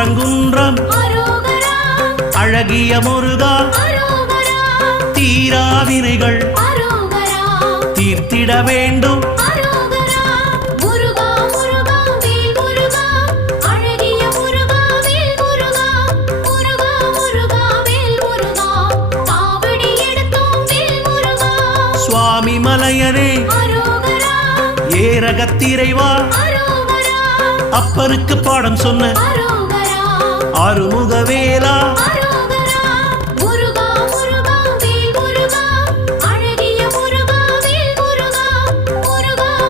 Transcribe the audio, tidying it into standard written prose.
திருப்பரங்குன்றம் அழகிய முருகா தீராவினைகள் தீர்த்திட வேண்டும் சுவாமி மலையனே ஏரகத்திரைவா அப்பனுக்கு பாடம் சொன்ன ஆறுமுகவேலா